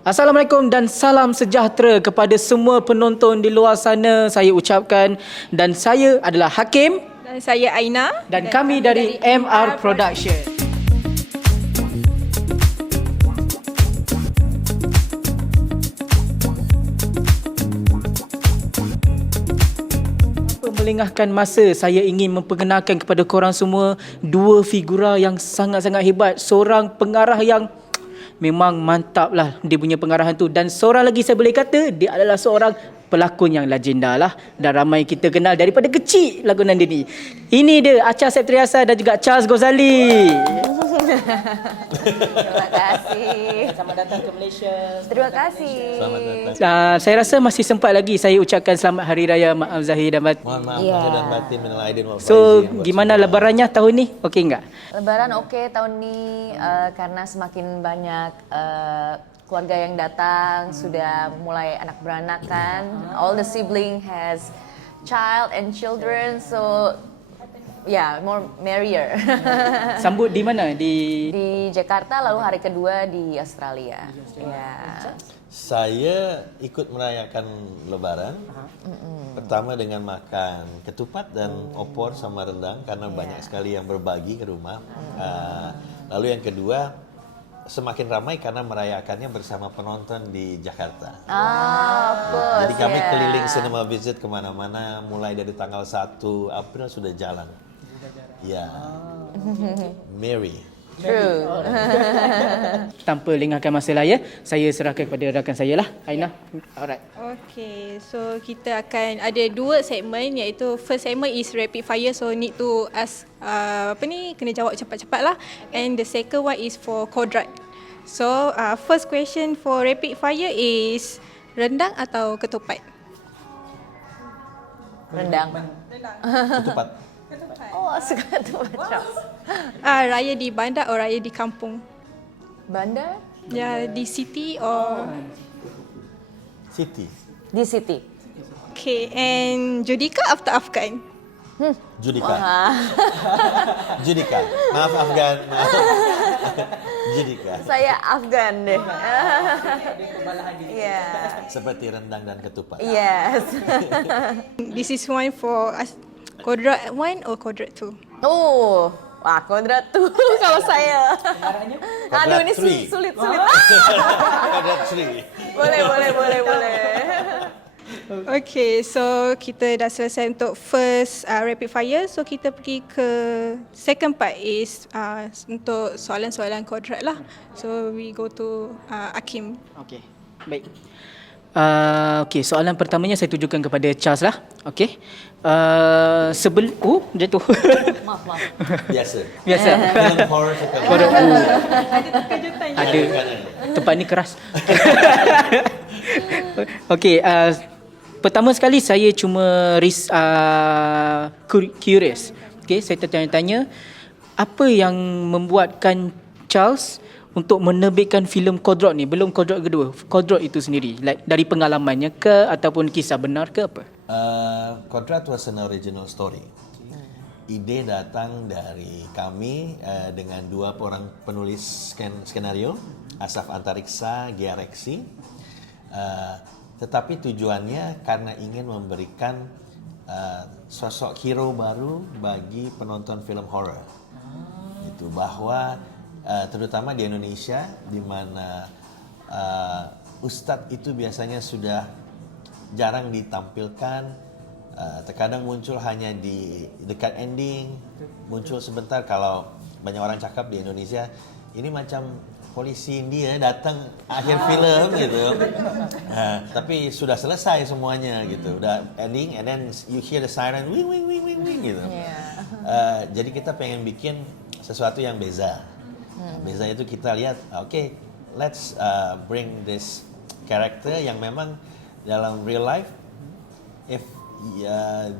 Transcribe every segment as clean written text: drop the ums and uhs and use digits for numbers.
Assalamualaikum dan salam sejahtera kepada semua penonton di luar sana. Saya ucapkan, dan saya adalah Hakim Dan saya Aina dan kami dari MR Production. Melengahkan masa, saya ingin memperkenalkan kepada korang semua dua figura yang sangat-sangat hebat. Seorang pengarah yang memang mantap lah dia punya pengarahan tu, dan seorang lagi saya boleh kata dia adalah seorang pelakon yang legenda lah, dan ramai kita kenal daripada kecil lakonan dia ni. Ini dia Acha Septriasa dan juga Charles Ghazali. Terima kasih. Selamat datang ke Malaysia. Terima kasih. Selamat datang. Saya rasa masih sempat lagi saya ucapkan selamat Hari Raya Maaf Zahir dan Batin. Mohon maaf Ya. lahir dan batin minal aidin wal So faizin buat gimana semua. lebarannya tahun ni? Okey enggak? Lebaran oke tahun ini karena semakin banyak keluarga yang datang, sudah mulai anak beranak kan. All the sibling has child and children, so yeah, more merrier. Sambut di mana? Di Di Jakarta, lalu hari kedua di Australia. Ya. Saya ikut merayakan lebaran. Pertama dengan makan ketupat dan opor sama rendang karena banyak sekali yang berbagi ke rumah. Lalu yang kedua, semakin ramai karena merayakannya bersama penonton di Jakarta. Of course. Jadi kami yeah. keliling cinema visit kemana-mana, mulai dari tanggal 1 April sudah jalan. Ya, Mary. True. tanpa lengahkan masa lah ya, saya serahkan kepada rakan saya lah, Aina. Alright. Okay, so kita akan ada dua segmen, iaitu first segment is rapid fire, so need to ask kena jawab cepat-cepat lah, and the second one is for kodrat. So first question for rapid fire is rendang atau ketupat? Rendang. Ketupat. Oh, suka tu macam. Raya di bandar atau raya di kampung? Bandar? Ya, di city or... Siti. Di City. Okay, and Judika after Afghan? Judika. Judika. Maaf Afgan. Maaf. Judika. Saya Afgan deh. Ya. Seperti rendang dan ketupat. Yes. This is one for us. Kodrat 1 or kodrat 2? Oh, wah kodrat tu kalau saya. Aduh ini three. sulit. Kodrat 3. Boleh. Okay, so kita dah selesai untuk first rapid fire. So kita pergi ke second part is untuk soalan-soalan kodrat lah. So we go to Hakim. Okey. Baik. Okey, soalan pertamanya saya tujukan kepada Charles lah. Okey. Jatuh. Maaf. Biasa. Biasa. Film horror suka. Ada. Tempat ni keras. Okey, pertama sekali saya cuma curious. Okey, saya tertanya-tanya apa yang membuatkan Charles untuk menerbitkan filem Kodrat ni, belum Kodrat kedua, Kodrat itu sendiri, like dari pengalamannya ke ataupun kisah benar ke apa? Kodrat was an original story. Ide datang dari kami dengan dua orang penulis skenario, Asaf Antariksa, Gia Reksi. Tetapi tujuannya karena ingin memberikan sosok hero baru bagi penonton film horror. Itu bahwa terutama di Indonesia, di mana ustadz itu biasanya sudah jarang ditampilkan. Terkadang muncul hanya di dekat ending, muncul sebentar. Kalau banyak orang cakap di Indonesia, ini macam polisi India datang akhir filem gitu. Tapi sudah selesai semuanya gitu. Udah ending and then you hear the siren wing gitu. Jadi kita pengen bikin sesuatu yang beza. Beza itu kita lihat, okay, let's bring this character yang memang dalam real life, if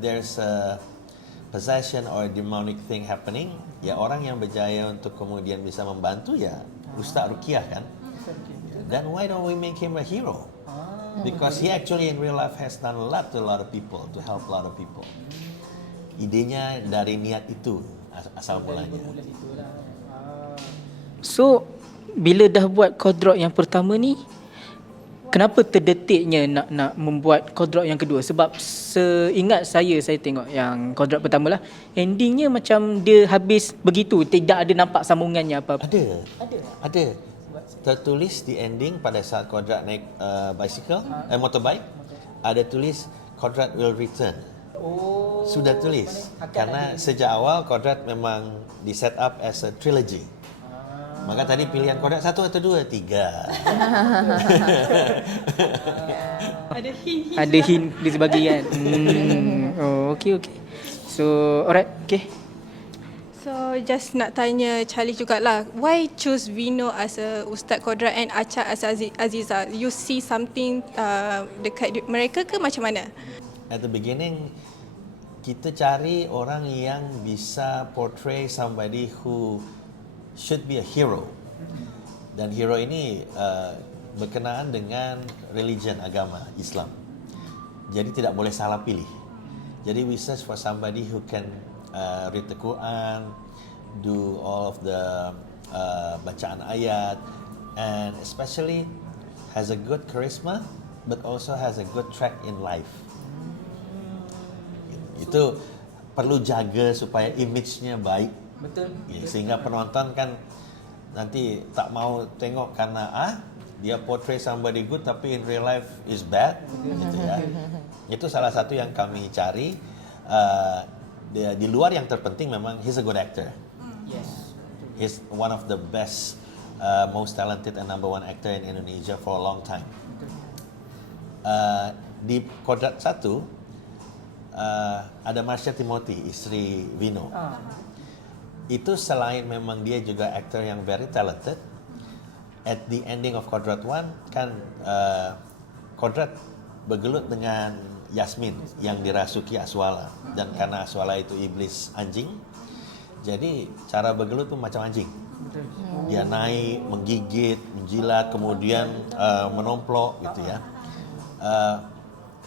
there's a possession or demonic thing happening, ya orang yang berjaya untuk kemudian bisa membantu ya Ustaz Rukiah kan. Then why don't we make him a hero? Because he actually in real life has done a lot to a lot of people, to help a lot of people. Idenya dari niat itu asal mulanya. So bila dah buat Kodrat yang pertama ni, Kenapa terdetiknya nak membuat kodrat yang kedua? Sebab seingat saya tengok yang kodrat pertama lah, endingnya macam dia habis begitu, tidak ada nampak sambungannya apa-apa. Ada. Tertulis di ending pada saat Kodrat naik motorbike, ada tulis Kodrat will return. Sudah tulis. Karena sejak awal Kodrat memang di set up as a trilogy. Maka tadi pilihan Kodrat 1 atau 2? 3. Ada hint. Ada hint di sebahagian. Okay. So, alright, okay. So just nak tanya Charlie jugalah, why choose Vino as a Ustaz Kodrat and Acha as Aziza? You see something dekat mereka ke macam mana? At the beginning, kita cari orang yang bisa portray somebody who should be a hero. Dan hero ini berkenaan dengan religion, agama Islam. Jadi tidak boleh salah pilih. Jadi we search for somebody who can read the Quran, do all of the bacaan ayat, and especially has a good charisma, but also has a good track in life. Itu perlu jaga supaya image-nya baik. Betul. Sehingga penonton kan nanti tak mau tengok karena dia portray somebody good tapi in real life is bad, gitu ya. Itu salah satu yang kami cari. Di luar yang terpenting memang he's a good actor. Yes. He's one of the best, most talented and number one actor in Indonesia for a long time. Di Kodrat 1 ada Marsha Timothy, istri Vino. Itu selain memang dia juga actor yang very talented, at the ending of Kodrat 1 kan Kodrat bergelut dengan Yasmin yang dirasuki Aswala, dan karena Aswala itu iblis anjing, jadi cara bergelut pun macam anjing. Dia naik, menggigit, menjilat, kemudian menomplok gitu ya.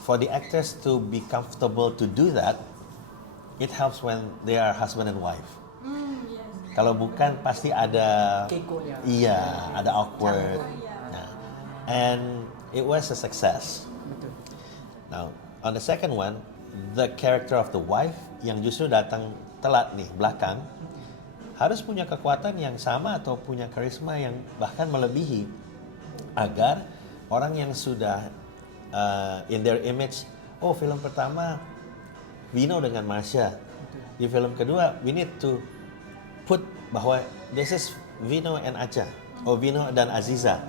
For the actors to be comfortable to do that, it helps when they are husband and wife. Kalau bukan pasti ada Kekonya. Iya, ada awkward. Nah, and it was a success. Now, on the second one, the character of the wife yang justru datang telat nih belakang harus punya kekuatan yang sama atau punya karisma yang bahkan melebihi agar orang yang sudah in their image, oh film pertama Vino dengan Marsha, di film kedua we need to put bahwa this is Vino and Acha, or Vino dan Aziza,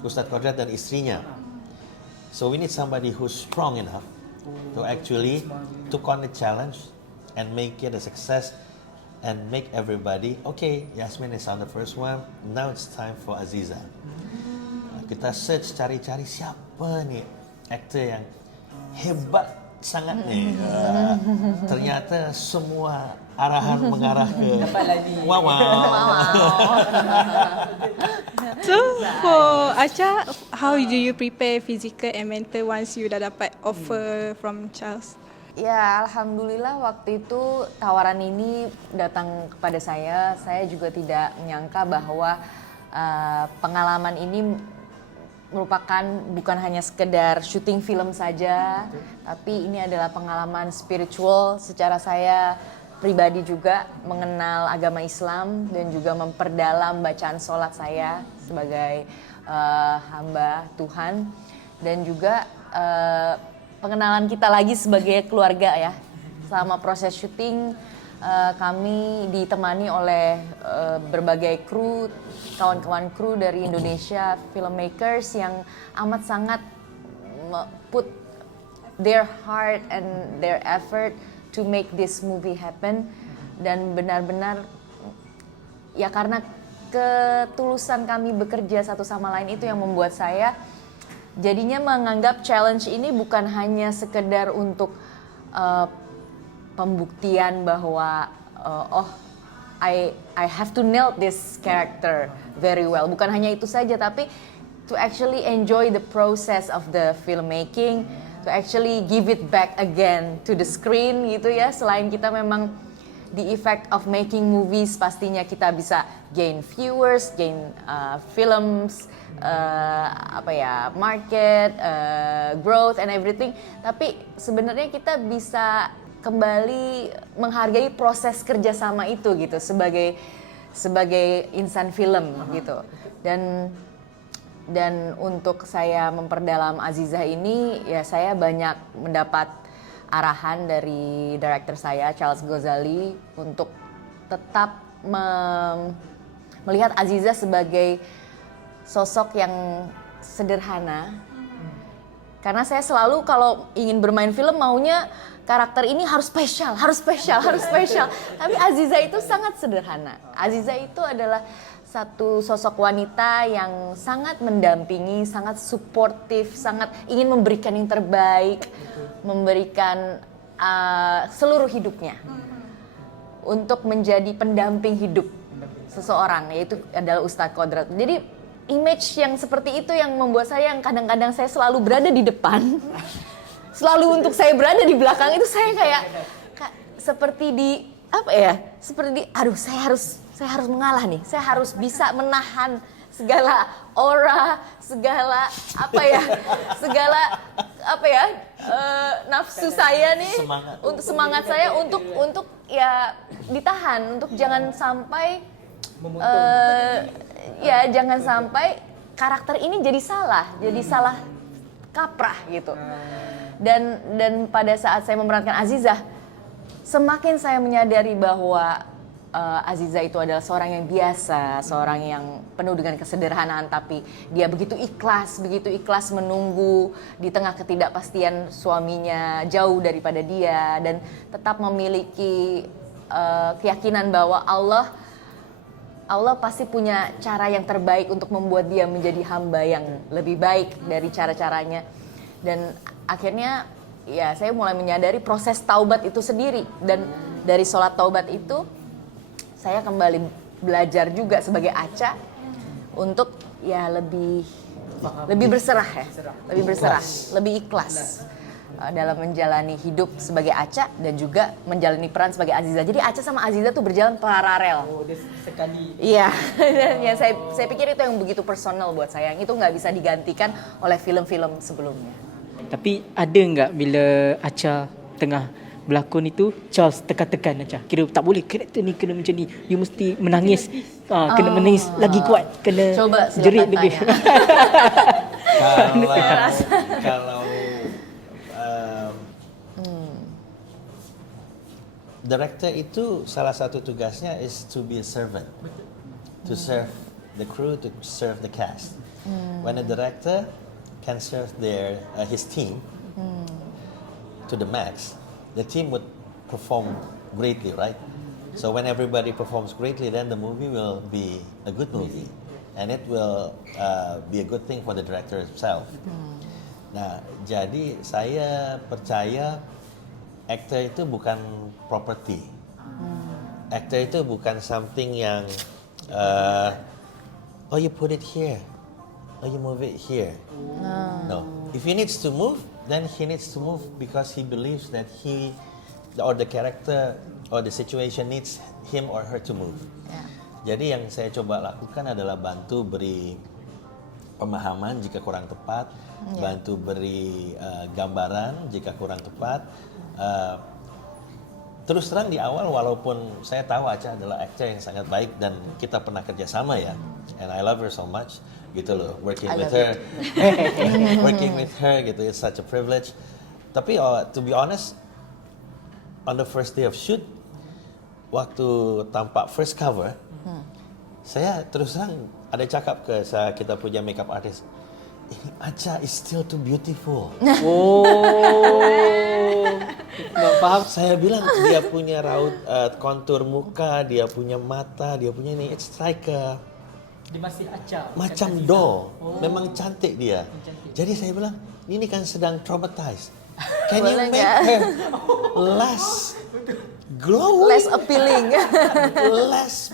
Ustaz Kodrat dan istrinya. So we need somebody who's strong enough to actually took on the challenge and make it a success and make everybody, okay, Yasmin is on the first one, now it's time for Aziza. Kita search, cari-cari siapa nih aktor yang hebat sangat nih. Ternyata semua arahan mengarah ke wow. So for Acha, how do you prepare physical and mental once you dah dapat offer from Charles? Ya, alhamdulillah waktu itu tawaran ini datang kepada saya. Saya juga tidak menyangka bahwa pengalaman ini merupakan bukan hanya sekedar syuting film saja, tapi ini adalah pengalaman spiritual secara saya pribadi juga mengenal agama Islam dan juga memperdalam bacaan sholat saya sebagai hamba Tuhan, dan juga pengenalan kita lagi sebagai keluarga ya. Selama proses syuting kami ditemani oleh berbagai kru, kawan-kawan kru dari Indonesia, filmmakers yang amat sangat put their heart and their effort to make this movie happen. Dan benar-benar ya karena ketulusan kami bekerja satu sama lain itu yang membuat saya jadinya menganggap challenge ini bukan hanya sekedar untuk pembuktian bahwa I have to nail this character very well. Bukan hanya itu saja, tapi to actually enjoy the process of the filmmaking, to actually give it back again to the screen gitu ya. Selain kita memang the effect of making movies, pastinya kita bisa gain viewers, gain films, market, growth and everything. Tapi sebenarnya kita bisa kembali menghargai proses kerjasama itu gitu sebagai insan film gitu. Dan untuk saya memperdalam Azizah ini, ya saya banyak mendapat arahan dari director saya Charles Ghazali untuk tetap melihat Azizah sebagai sosok yang sederhana. Karena saya selalu kalau ingin bermain film maunya karakter ini harus spesial. Tapi Azizah itu sangat sederhana. Azizah itu adalah satu sosok wanita yang sangat mendampingi, sangat suportif, sangat ingin memberikan yang terbaik, memberikan seluruh hidupnya untuk menjadi pendamping hidup seseorang, yaitu adalah Ustadz Kodrat. Jadi image yang seperti itu yang membuat saya, yang kadang-kadang saya selalu berada di depan, selalu untuk saya berada di belakang itu saya kayak seperti aduh saya harus mengalah nih, saya harus bisa menahan segala aura, segala nafsu saya nih, semangat saya untuk ya ditahan, untuk jangan sampai jangan sampai karakter ini jadi salah kaprah gitu. Dan pada saat saya memerankan Azizah, semakin saya menyadari bahwa Azizah itu adalah seorang yang biasa, seorang yang penuh dengan kesederhanaan, tapi dia begitu ikhlas menunggu di tengah ketidakpastian suaminya jauh daripada dia, dan tetap memiliki keyakinan bahwa Allah pasti punya cara yang terbaik untuk membuat dia menjadi hamba yang lebih baik dari cara-caranya. Dan akhirnya ya saya mulai menyadari proses taubat itu sendiri, dan dari sholat taubat itu saya kembali belajar juga sebagai Acha untuk ya lebih berserah, lebih ikhlas dalam menjalani hidup sebagai Acha dan juga menjalani peran sebagai Azizah. Jadi Acha sama Azizah tuh berjalan paralel. Oh, sekali. Iya, dan ya saya pikir itu yang begitu personal buat saya, yang itu nggak bisa digantikan oleh film-film sebelumnya. Tapi ada nggak bila Acha tengah berlakon itu, Charles tekan-tekan Acha, kira tak boleh, karakter ni kena macam ni, you mesti menangis, kena menangis lagi kuat, kena coba jerit lagi. Kalau director itu salah satu tugasnya is to be a servant, to serve the crew, to serve the cast. When a director can serve his team to the max, the team would perform greatly, right? So when everybody performs greatly, then the movie will be a good movie, and it will be a good thing for the director himself. Nah, jadi saya percaya actor itu bukan property. Actor itu bukan something yang you put it here, you move it here. No, if he needs to move, then he needs to move because he believes that he or the character or the situation needs him or her to move. Jadi yang saya coba lakukan adalah bantu beri pemahaman jika kurang tepat, bantu beri gambaran jika kurang tepat. Terus terang di awal, walaupun saya tahu Acha adalah aktor yang sangat baik dan kita pernah kerjasama ya, and I love her so much, gitu loh, working with her gitu, it's such a privilege. Tapi to be honest, on the first day of shoot, waktu tampak first cover, saya terus terang ada cakap ke kita punya makeup artist, ini Acha is still too beautiful. Nggak paham. Saya bilang dia punya raut kontur muka, dia punya mata, dia punya ini, it's like Dia masih Acha. macam doll. Memang cantik dia. Jadi saya bilang, ini kan sedang traumatized. Can you make her less glowing? Less appealing. Less,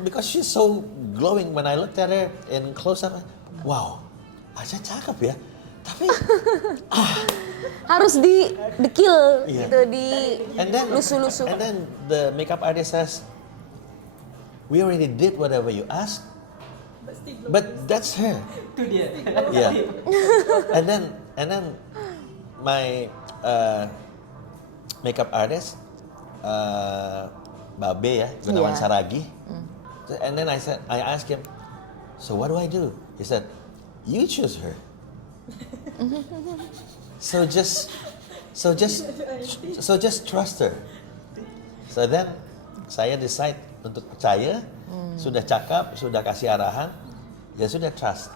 because she's so glowing. When I looked at her in close up, wow, Acha cakep ya. Harus di dekil Iya. gitu, di And then lusu-lusu. And then the makeup artist says, "We already did whatever you asked." But that's her. Itu dia. Yeah. And then my makeup artist, Babe ya, Gunawan Yeah. Saragi. And then I asked him, "So what do I do?" He said, "You choose her." So just trust her. So then saya decide untuk percaya, sudah cakap, sudah kasih arahan, ya sudah trust.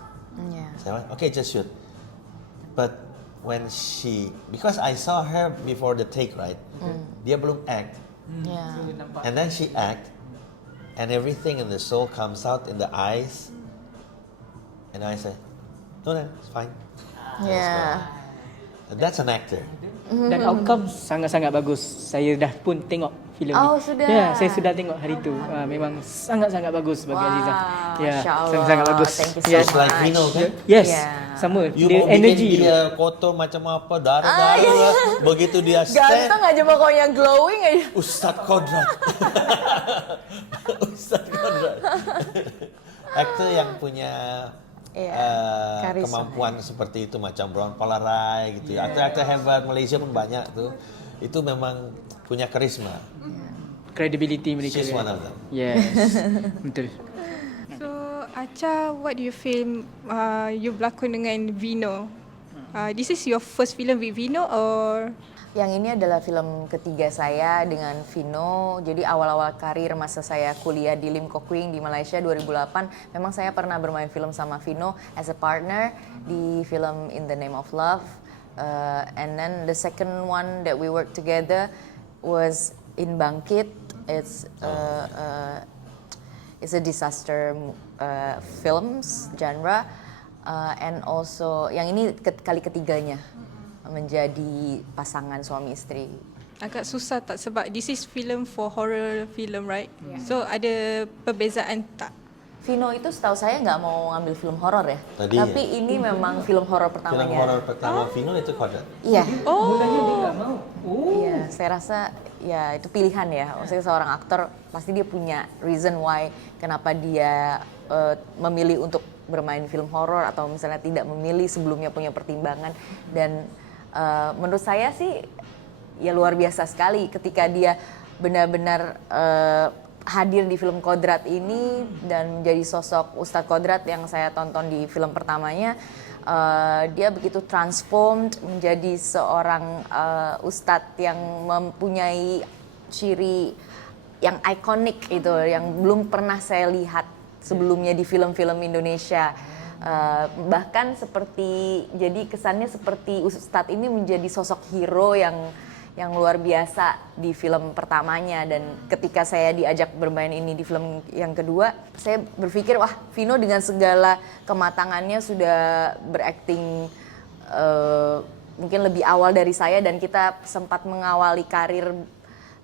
Yeah. Saya bilang, okay, just shoot. But when because I saw her before the take, right? Dia belum act, Yeah. and then she act, and everything in the soul comes out in the eyes, and I say, no, it's fine. Yeah. That's an actor. Dan outcome sangat-sangat bagus. Saya dah pun tengok filem Oh, ni. sudah. Ya, saya sudah tengok hari tu. Memang sangat-sangat bagus bagi Aziza. Ya, Masya Allah. sangat-sangat bagus. Thank you so Yes. Just like Vino kan? Yes, Yeah. sama. You Dia mau bikin energy tu. dia kotor macam apa, darah-darah. Begitu dia stand, Ganteng aja pokoknya, glowing aja. Ustadz Kodrat. Ustadz Kodrat. Aktor yang punya karisma. kemampuan seperti itu macam Brown Polarai gitu. Aktor-aktor hebat Malaysia pun banyak tuh. Itu memang punya karisma. Credibility mereka. She's one of them. Yes. Betul. So Acha, what do you feel you berlakon dengan Vino? This is your first film with Vino or? Yang ini adalah film ketiga saya dengan Vino. Jadi awal-awal karir masa saya kuliah di Lim Kok Kwing di Malaysia 2008, memang saya pernah bermain film sama Vino as a partner di film In the Name of Love. And then the second one that we worked together was in Bangkit. It's a disaster films genre, and also yang ini kali ketiganya menjadi pasangan suami istri. Agak susah tak sebab this is film for horror film, right? So ada perbezaan tak? Vino itu setahu saya nggak mau ngambil film horor ya, Tadi tapi ya. ini memang film horor Film pertamanya. horor pertama Vino itu Kodrat. Iya, Mulanya dia tak mau. iya, saya rasa ya itu pilihan ya. Maksudnya seorang aktor pasti dia punya reason why kenapa dia memilih untuk bermain film horor atau misalnya tidak memilih, sebelumnya punya pertimbangan. Dan menurut saya sih ya luar biasa sekali ketika dia benar-benar hadir di film Kodrat ini dan menjadi sosok Ustadz Kodrat yang saya tonton di film pertamanya. Dia begitu transformed menjadi seorang ustadz yang mempunyai ciri yang ikonik itu, yang belum pernah saya lihat sebelumnya di film-film Indonesia. Bahkan seperti, jadi kesannya seperti ustadz ini menjadi sosok hero yang luar biasa di film pertamanya. Dan ketika saya diajak bermain ini di film yang kedua, saya berpikir wah, Vino dengan segala kematangannya sudah berakting mungkin lebih awal dari saya, dan kita sempat mengawali karir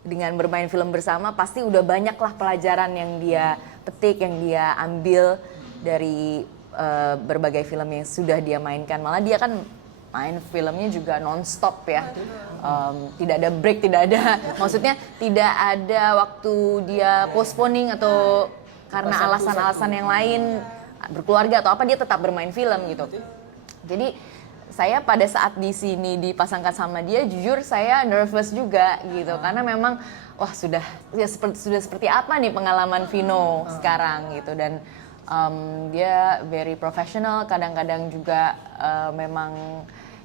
dengan bermain film bersama, pasti udah banyaklah pelajaran yang dia petik, yang dia ambil dari berbagai film yang sudah dia mainkan. Malah dia kan main filmnya juga non-stop ya, tidak ada break, tidak ada, maksudnya tidak ada waktu dia postponing atau karena alasan-alasan yang lain, berkeluarga atau apa, dia tetap bermain film gitu. Jadi saya pada saat di sini dipasangkan sama dia, jujur saya nervous juga gitu, karena memang wah sudah seperti apa nih pengalaman Vino sekarang gitu. Dan dia very professional, kadang-kadang juga memang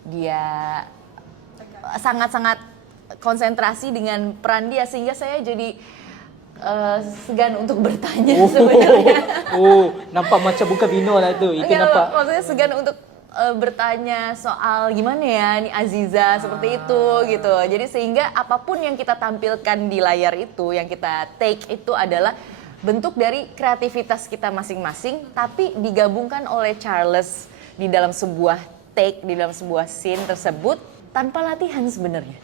dia sangat-sangat konsentrasi dengan peran dia, sehingga saya jadi segan untuk bertanya sebenarnya. Nampak macam bukan Vino lah tu. Itu Enggak, nampak. maksudnya segan untuk bertanya soal gimana ya nih Aziza seperti itu gitu. Jadi sehingga apapun yang kita tampilkan di layar itu, yang kita take itu adalah bentuk dari kreativitas kita masing-masing, tapi digabungkan oleh Charles di dalam sebuah take, di dalam sebuah scene tersebut tanpa latihan sebenarnya.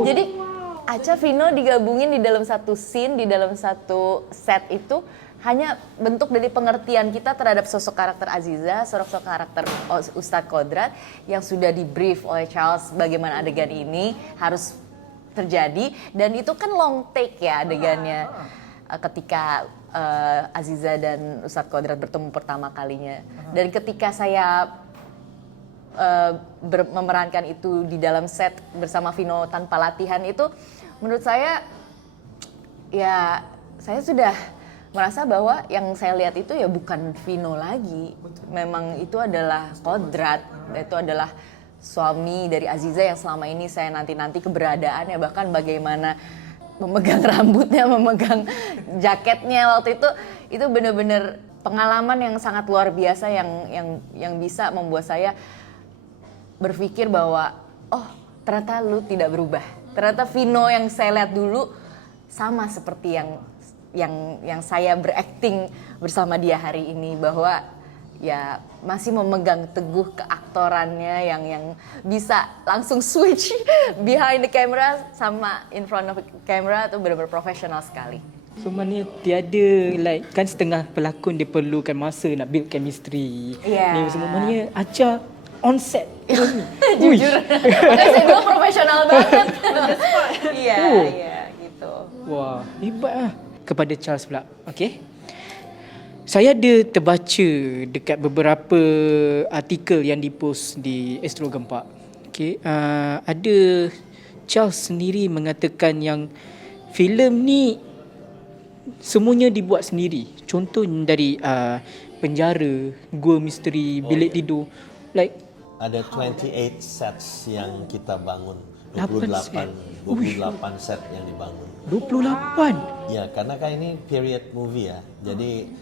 Jadi Acha Vino digabungin di dalam satu scene, di dalam satu set itu hanya bentuk dari pengertian kita terhadap sosok karakter Aziza, sosok karakter Ustadz Kodrat yang sudah di brief oleh Charles bagaimana adegan ini harus terjadi, dan itu kan long take ya adegannya ketika Aziza dan Ustadz Kodrat bertemu pertama kalinya, dan ketika saya memerankan itu di dalam set bersama Vino tanpa latihan itu, menurut saya ya saya sudah merasa bahwa yang saya lihat itu ya bukan Vino lagi. Memang itu adalah Kodrat, itu adalah suami dari Aziza yang selama ini saya nanti-nanti keberadaannya, bahkan bagaimana memegang rambutnya, memegang jaketnya waktu itu benar-benar pengalaman yang sangat luar biasa yang bisa membuat saya berpikir bahwa oh ternyata lu tidak berubah. Ternyata Vino yang saya lihat dulu sama seperti yang saya berakting bersama dia hari ini, bahwa ya masih memegang teguh keaktorannya yang bisa langsung switch behind the camera sama in front of the camera, itu benar-benar profesional sekali. So maknanya tiada like kan setengah pelakon dia perlukan masa nak build chemistry. Yeah. Ni semua maknanya Acha on set. Jujur, makanya saya bilang profesional banget. Iya, iya gitu. Wah, hebat lah. Kepada Charles pula. Okey. Saya ada terbaca dekat beberapa artikel yang dipost di Astro Gempak. Okey, ada Charles sendiri mengatakan yang filem ni semuanya dibuat sendiri. Contoh dari penjara, gua misteri, bilik tidur. Like Ada 28 sets yang kita bangun. 28 28 set yang dibangun. 28. Ya, karena kan ini period movie ya. Jadi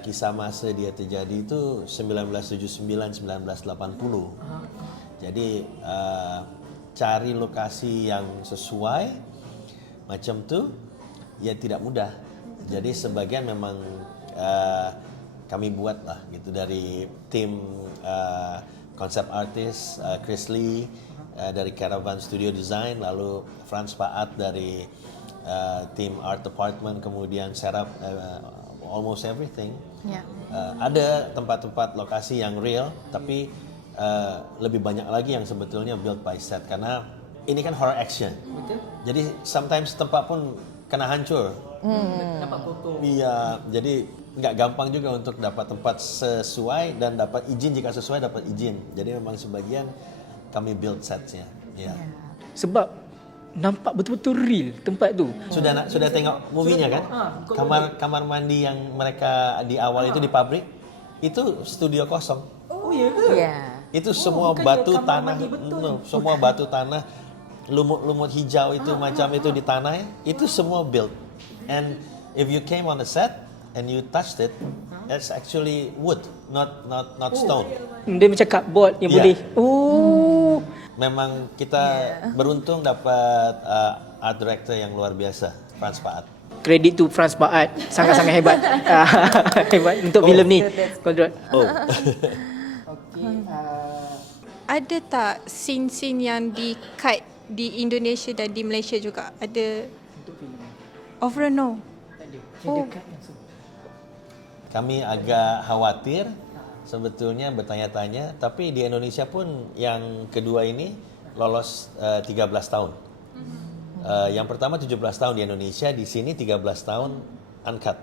kisah masa dia terjadi itu 1979-1980. Jadi cari lokasi yang sesuai macam tu ya tidak mudah. Jadi sebagian memang kami buat lah gitu dari tim konsep artis Chris Lee dari Caravan Studio Design, lalu Franz Paat dari tim art department, kemudian set up almost everything. Yeah. Ada tempat-tempat lokasi yang real, tapi lebih banyak lagi yang sebetulnya built by set, karena ini kan horror action. Betul. Jadi sometimes tempat pun kena hancur. Dapat foto. Iya, jadi nggak gampang juga untuk dapat tempat sesuai dan dapat izin, jika sesuai dapat izin. Jadi memang sebagian kami build setsnya. Ya. Sebab nampak betul-betul real tempat tu. Sudah tengok movie-nya kan? Kamar mandi yang mereka di awal itu di pabrik itu studio kosong. Oh ya ke? Iya. Itu semua bukan batu kamar tanah, mandi betul. semua batu tanah, lumut-lumut hijau itu macam itu di tanah, itu semua built. And if you came on the set and you touched it, it's actually wood, not stone. Dia macam cardboard yang Yeah. boleh. Oh. Memang kita beruntung dapat art director yang luar biasa, Franz Paat. Kredit tu Franz Paat, sangat-sangat hebat. Hebat untuk filem ni. Kodrat. Oh. Ada tak scene-scene yang di-cut di Indonesia dan di Malaysia juga? Ada? Overall no. Oh. Kami agak khawatir sebetulnya bertanya-tanya, tapi di Indonesia pun yang kedua ini lolos 13 tahun. Yang pertama 17 tahun di Indonesia, di sini 13 tahun uncut.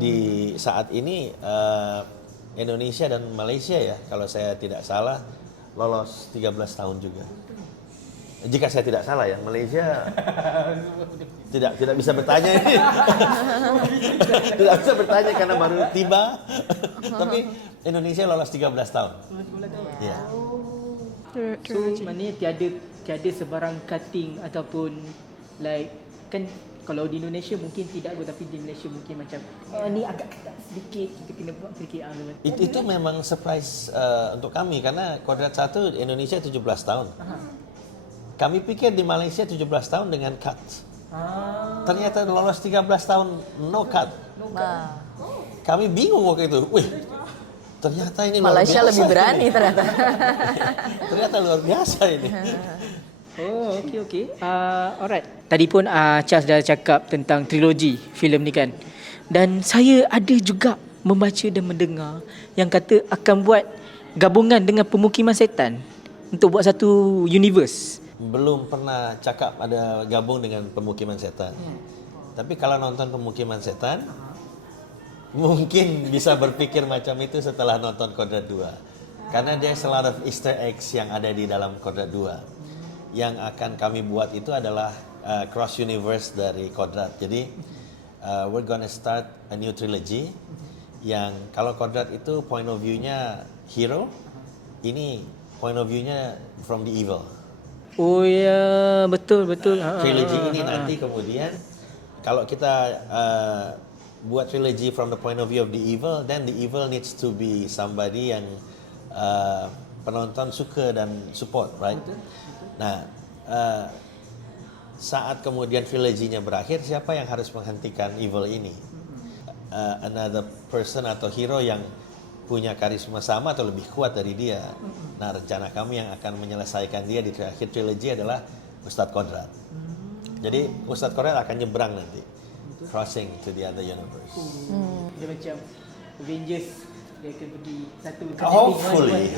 Di saat ini Indonesia dan Malaysia ya, kalau saya tidak salah lolos 13 tahun juga. Jika saya tidak salah ya, Malaysia tidak bisa bertanya ini. Tidak bisa bertanya karena baru tiba. Tapi Indonesia lolos 13 tahun. Ya. So maknanya tiada sebarang cutting ataupun like kan kalau di Indonesia mungkin tidak, tapi di Malaysia mungkin macam ni agak ketat sedikit, kita kena buat sedikit. Itu memang surprise untuk kami karena Kodrat 1 Indonesia 17 tahun. Kami pikir di Malaysia 17 tahun dengan cut. Ternyata lolos 13 tahun no cut. Kami bingung waktu itu. Wih, ternyata ini luar Malaysia biasa lebih berani ini. ternyata. Ternyata luar biasa ini. Oh, okey. Alright. Tadi pun Charles dah cakap tentang trilogi filem ni kan. Dan saya ada juga membaca dan mendengar yang kata akan buat gabungan dengan Pemukiman Setan untuk buat satu universe. Belum pernah cakap ada gabung dengan Pemukiman Setan. Tapi kalau nonton Pemukiman Setan, mungkin bisa berpikir macam itu setelah nonton Kodrat 2. Karena there's a lot of Easter eggs yang ada di dalam Kodrat 2. Yang akan kami buat itu adalah cross universe dari Kodrat. Jadi we're gonna start a new trilogy yang kalau Kodrat itu point of view-nya hero, ini point of view-nya from the evil. Oh ya, betul. Trilogy ini nanti kemudian kalau kita buat trilogy from the point of view of the evil, then the evil needs to be somebody yang penonton suka dan support, right? Nah, saat kemudian triloginya berakhir, siapa yang harus menghentikan evil ini? Another person atau hero yang punya karisma sama atau lebih kuat dari dia. Nah, rencana kami yang akan menyelesaikan dia di akhir trilogi adalah Ustadz Kodrat. Jadi Ustadz Kodrat akan nyebrang nanti, crossing to the other universe. Dia macam Avengers, dia akan pergi satu. Hopefully.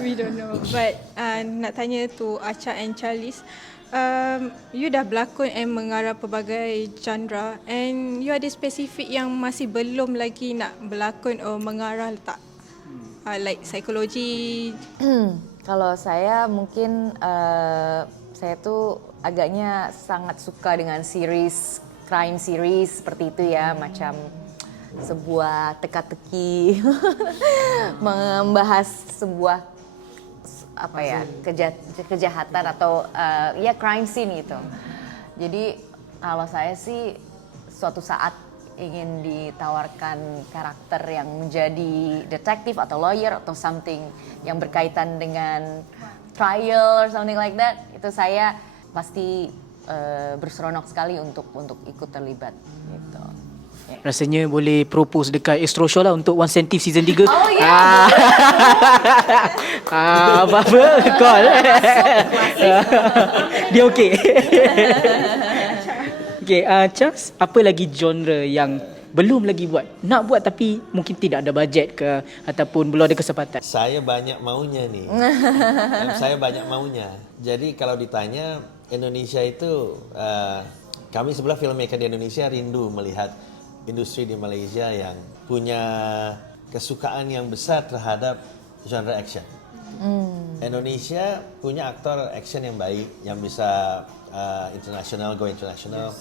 We don't know. But nak tanya tu Acha and Charlize, you dah berlakon and mengarah pelbagai genre, and you ada spesifik yang masih belum lagi nak berlakon atau mengarah tak? Like psikologi. Kalau saya mungkin saya tuh agaknya sangat suka dengan series, crime series seperti itu ya, macam sebuah teka-teki membahas sebuah apa ya, kejahatan atau ya crime scene gitu. Jadi kalau saya sih suatu saat ingin ditawarkan karakter yang menjadi detektif atau lawyer atau something yang berkaitan dengan trial or something like that, itu saya pasti berseronok sekali untuk ikut terlibat gitu. Rasanya boleh propose dekat Astro Show lah untuk One Sentif season 3. Oh ya. Apa-apa call. Dia okey. Okay, Charles, apa lagi genre yang belum lagi buat? Nak buat tapi mungkin tidak ada bajet ke ataupun belum ada kesempatan? Saya banyak maunya nih. Saya banyak maunya. Jadi kalau ditanya Indonesia itu, kami sebelah filmmaker di Indonesia rindu melihat industri di Malaysia yang punya kesukaan yang besar terhadap genre action. Indonesia punya aktor action yang baik, yang bisa international, go international.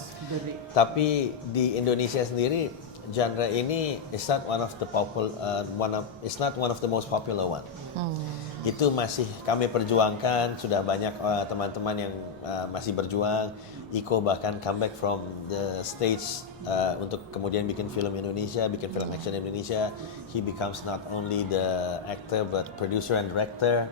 Tapi di Indonesia sendiri genre ini is not one of the most popular one. Itu masih kami perjuangkan, sudah banyak teman-teman yang masih berjuang. Iko bahkan comeback from the stage untuk kemudian bikin film Indonesia, bikin film action Indonesia. He becomes not only the actor but producer and director.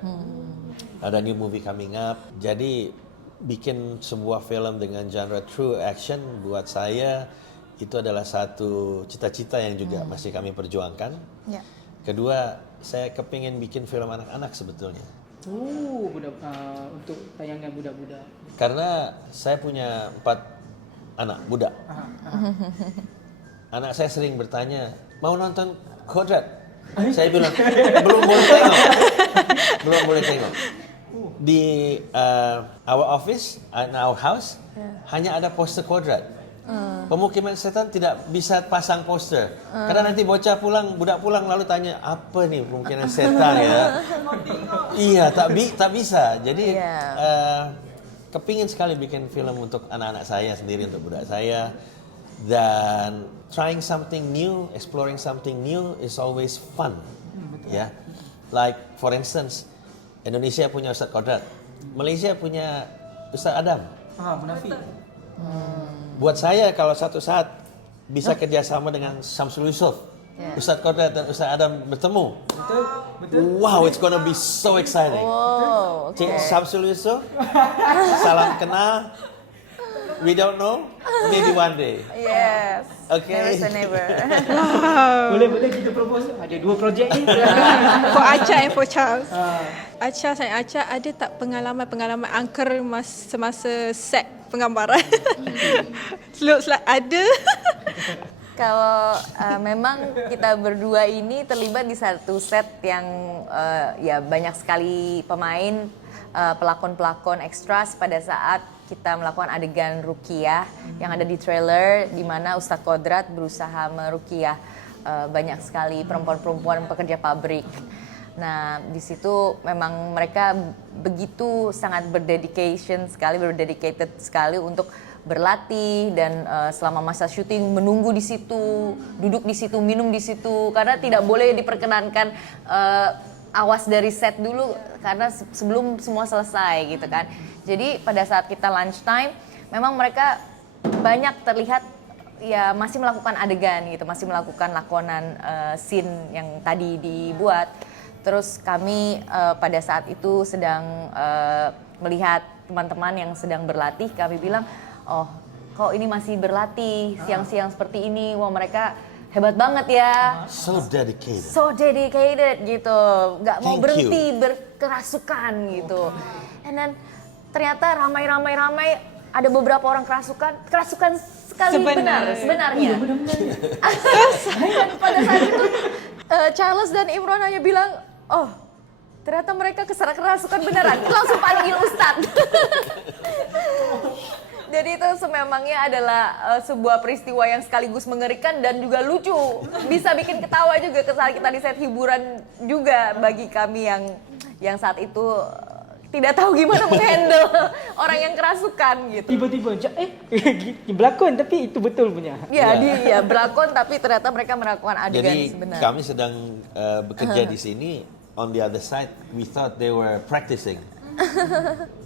Ada new movie coming up. Jadi bikin sebuah film dengan genre true action buat saya itu adalah satu cita-cita yang juga masih kami perjuangkan. Ya. Kedua, saya kepingin bikin film anak-anak sebetulnya. Untuk tayangan budak-budak. Karena saya punya 4 anak budak. Anak saya sering bertanya, mau nonton Kodrat? Saya bilang, belum boleh tengok. Di our office, in our house, hanya ada poster Kodrat. Pemukiman Setan tidak bisa pasang poster. Karena nanti bocah pulang, budak pulang lalu tanya, apa nih Pemukiman Setan ya? Iya, tak bisa. Jadi kepingin sekali bikin film untuk anak-anak saya sendiri, untuk budak saya. Dan trying something new, exploring something new is always fun. Ya, like for instance, Indonesia punya Ustadz Kodrat, Malaysia punya Ustadz Adam. Munafik. Buat saya kalau satu saat bisa kerjasama dengan Syamsul Yusof, Ustadz Kodrat dan Ustadz Adam bertemu. Wow, it's gonna be so exciting. Oh, Cik Syamsul Yusof, salam kenal. We don't know. Maybe one day. Yes. Okay. Never say never. Boleh kita propose. Ada 2 projek ni. For Acha and for Charles. Acha dan Acha ada tak pengalaman angker semasa set penggambaran? Looks like ada. Kalau memang kita berdua ini terlibat di satu set yang ya banyak sekali pemain, pelakon-pelakon ekstras pada saat kita melakukan adegan ruqyah yang ada di trailer, di mana Ustadz Kodrat berusaha meruqyah banyak sekali perempuan-perempuan pekerja pabrik. Nah, di situ memang mereka begitu sangat berdedicated sekali untuk berlatih dan selama masa syuting menunggu di situ, duduk di situ, minum di situ karena tidak boleh diperkenankan awas dari set dulu karena sebelum semua selesai gitu kan. Jadi pada saat kita lunch time memang mereka banyak terlihat ya masih melakukan adegan gitu, masih melakukan lakonan scene yang tadi dibuat. Terus kami pada saat itu sedang melihat teman-teman yang sedang berlatih, kami bilang, oh kok ini masih berlatih siang-siang seperti ini, wah mereka hebat banget ya. So dedicated. So dedicated gitu, nggak mau Thank berhenti berkerasukan gitu. And then ternyata ramai ada beberapa orang kerasukan sekali sebenarnya. Pada saat itu Charles dan Imron hanya bilang, oh ternyata mereka kerasukan beneran. Langsung panggil Ustadz. Jadi itu sememangnya adalah sebuah peristiwa yang sekaligus mengerikan dan juga lucu. Bisa bikin ketawa juga saat kita di set hiburan juga bagi kami yang saat itu tidak tahu gimana menghandle orang yang kerasukan gitu. Tiba-tiba berlakon tapi itu betul punya. Ya, berlakon tapi ternyata mereka melakukan adegan Jadi sebenarnya. kami sedang bekerja di sini. On the other side, we thought they were practicing.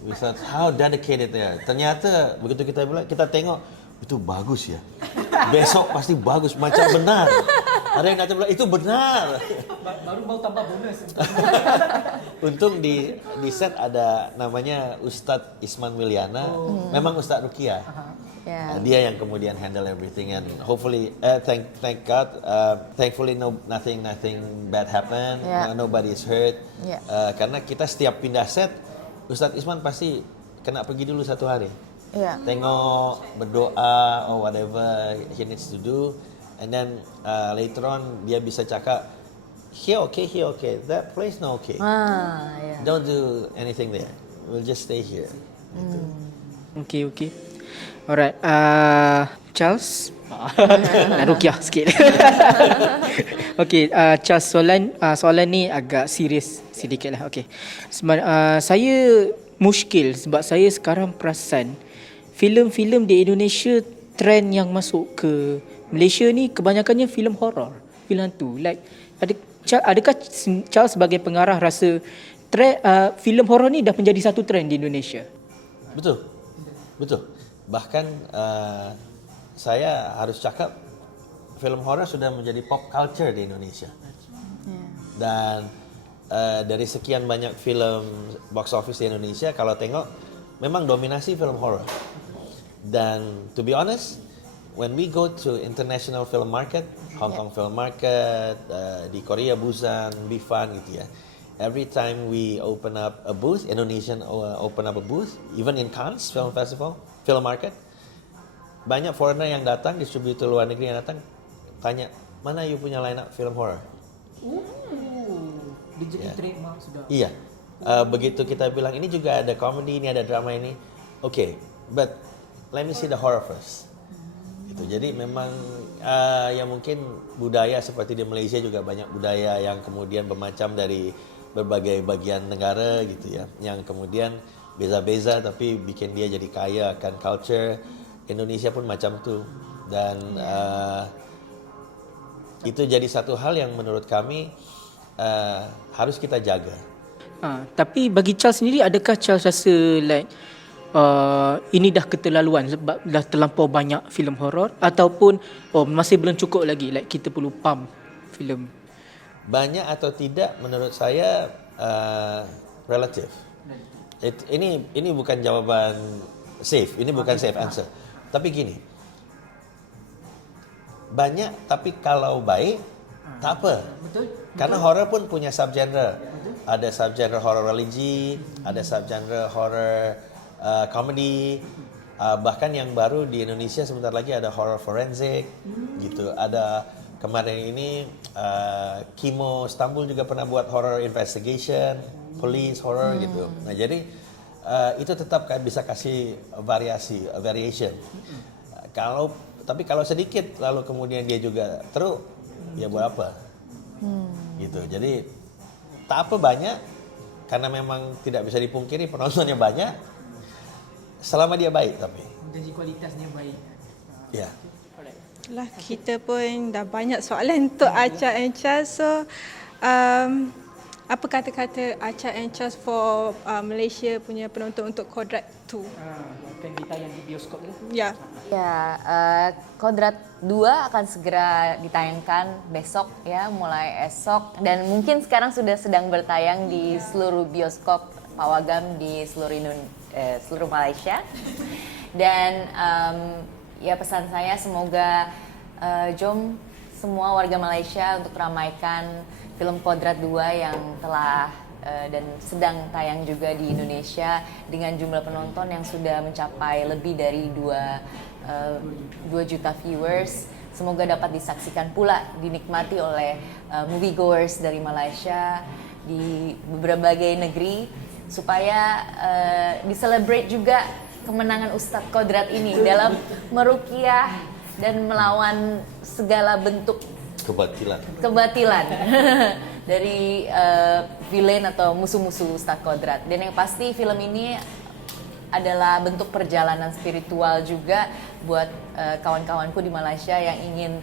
We thought how dedicated they are. Ternyata begitu kita bilang, kita tengok itu bagus ya. Besok pasti bagus, macam benar. Ada yang kata bilang itu benar. Baru mau tambah bonus. Untung di set ada namanya Ustadz Isman Wiliana. Memang Ustadz Ruqyah. Ya. Dia yang kemudian handle everything and hopefully thank God thankfully nothing bad happened. Yeah. Nobody is hurt. Yeah. Karena kita setiap pindah set Ustadz Isman pasti kena pergi dulu 1 hari. Iya. Tengok, berdoa or whatever he needs to do and then later on dia bisa cakap here okay, that place no okay. Ya. Don't do anything there. We'll just stay here. Okay. Alright, Charles. Nak ruqyah sikit. Okay, Charles, soalan ni agak serius sedikit lah. Okay. Saya muskil sebab saya sekarang perasan filem-filem di Indonesia trend yang masuk ke Malaysia ni kebanyakannya filem horror, filem hantu. Like adakah Charles sebagai pengarah rasa filem horror ni dah menjadi satu trend di Indonesia? Betul. Bahkan saya harus cakap film horor sudah menjadi pop culture di Indonesia. Dan dari sekian banyak film box office di Indonesia, kalau tengok memang dominasi film horor. Dan to be honest, when we go to international film market, Hong Kong film market, di Korea Busan, Bifan gitu ya. Every time we open up a booth, Indonesian open up a booth, even in Cannes Film Festival, film market, banyak foreigner yang datang, distributor luar negeri yang datang, tanya, mana you punya line up film horror? Dia jadi trademark sudah. Iya. Begitu kita bilang, ini juga ada komedi, ini ada drama ini. Okay, but let me see the horror first. Gitu. Jadi memang ya mungkin budaya seperti di Malaysia juga banyak budaya yang kemudian bermacam dari berbagai bagian negara gitu ya, yang kemudian beza-beza tapi bikin dia jadi kaya akan culture. Indonesia pun macam tu dan itu jadi satu hal yang menurut kami harus kita jaga. Tapi bagi Charles sendiri, adakah Charles rasa like ini dah keterlaluan sebab dah terlampau banyak filem horor ataupun masih belum cukup lagi, like kita perlu pump filem? Banyak atau tidak menurut saya relatif. Ini bukan jawapan safe. Ini bukan safe answer. Tapi gini, banyak tapi kalau baik tak apa. Betul. Karena horror pun punya subgenre. Ada subgenre horror religi, ada subgenre horror comedy. Bahkan yang baru di Indonesia sebentar lagi ada horror forensik gitu. Ada kemarin ini Kimo Istanbul juga pernah buat horror investigation, police horror gitu. Nah, jadi itu tetap bisa kasih variation. Tapi kalau sedikit lalu kemudian dia juga terus, ya buat apa? Gitu. Jadi tak apa banyak karena memang tidak bisa dipungkiri penontonnya banyak. Selama dia baik tapi. Dan kualitasnya baik. Ya. Lah, kita pun dah banyak soalan untuk Acha and Chas. So, apa kata-kata Acha and Chas for Malaysia punya penonton untuk Kodrat 2? Akan ditayang di bioskop ni. Ya. Ya, Kodrat 2 akan segera ditayangkan besok ya, mulai esok. Dan mungkin sekarang sudah sedang bertayang di seluruh bioskop Pawagam di seluruh Malaysia. Dan ya pesan saya semoga jom semua warga Malaysia untuk ramaikan film Kodrat 2 yang telah dan sedang tayang juga di Indonesia dengan jumlah penonton yang sudah mencapai lebih dari 2 juta viewers. Semoga dapat disaksikan pula, dinikmati oleh moviegoers dari Malaysia di berbagai negeri supaya diselebrate juga kemenangan Ustadz Kodrat ini dalam meruqyah dan melawan segala bentuk kebatilan dari villain atau musuh-musuh Ustadz Kodrat. Dan yang pasti film ini adalah bentuk perjalanan spiritual juga buat kawan-kawanku di Malaysia yang ingin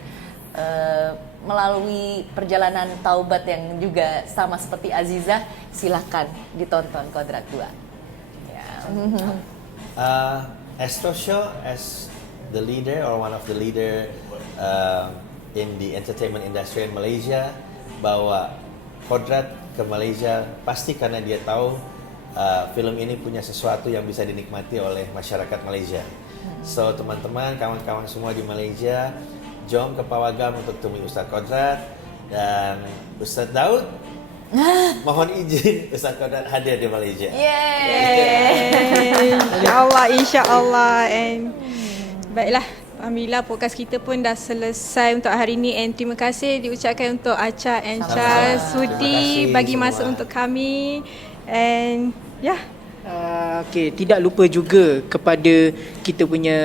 melalui perjalanan taubat yang juga sama seperti Azizah. Silahkan ditonton Kodrat 2 ya. Astro Show as the leader or one of the leader in the entertainment industry in Malaysia bawa Kodrat ke Malaysia pasti karena dia tahu film ini punya sesuatu yang bisa dinikmati oleh masyarakat Malaysia. So teman-teman, kawan-kawan semua di Malaysia, jom ke Pawagam untuk temui Ustaz Kodrat dan Ustaz Daud. Mohon izin Ustaz Kodrat hadir di Malaysia. InsyaAllah. And baiklah, alhamdulillah podcast kita pun dah selesai untuk hari ini. And terima kasih diucapkan untuk Acha and Chas sudi bagi masa untuk kami. And Okey, tidak lupa juga kepada kita punya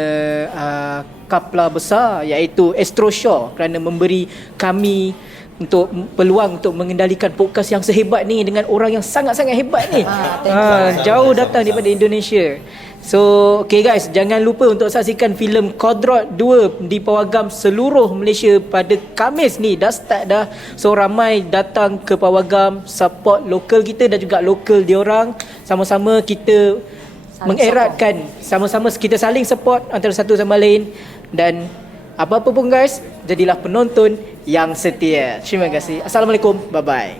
kapla besar iaitu Astro Show kerana memberi kami untuk peluang untuk mengendalikan podcast yang sehebat ni dengan orang yang sangat-sangat hebat ni. Jauh datang daripada Indonesia. So, okay guys, jangan lupa untuk saksikan filem Kodrat 2 di Pawagam seluruh Malaysia pada Khamis ni. Dah start dah. So, ramai datang ke Pawagam, support lokal kita dan juga lokal diorang. Sama-sama kita mengeratkan, sama-sama kita saling support antara satu sama lain. Dan apa-apa pun guys, jadilah penonton yang setia. Terima kasih. Assalamualaikum. Bye-bye.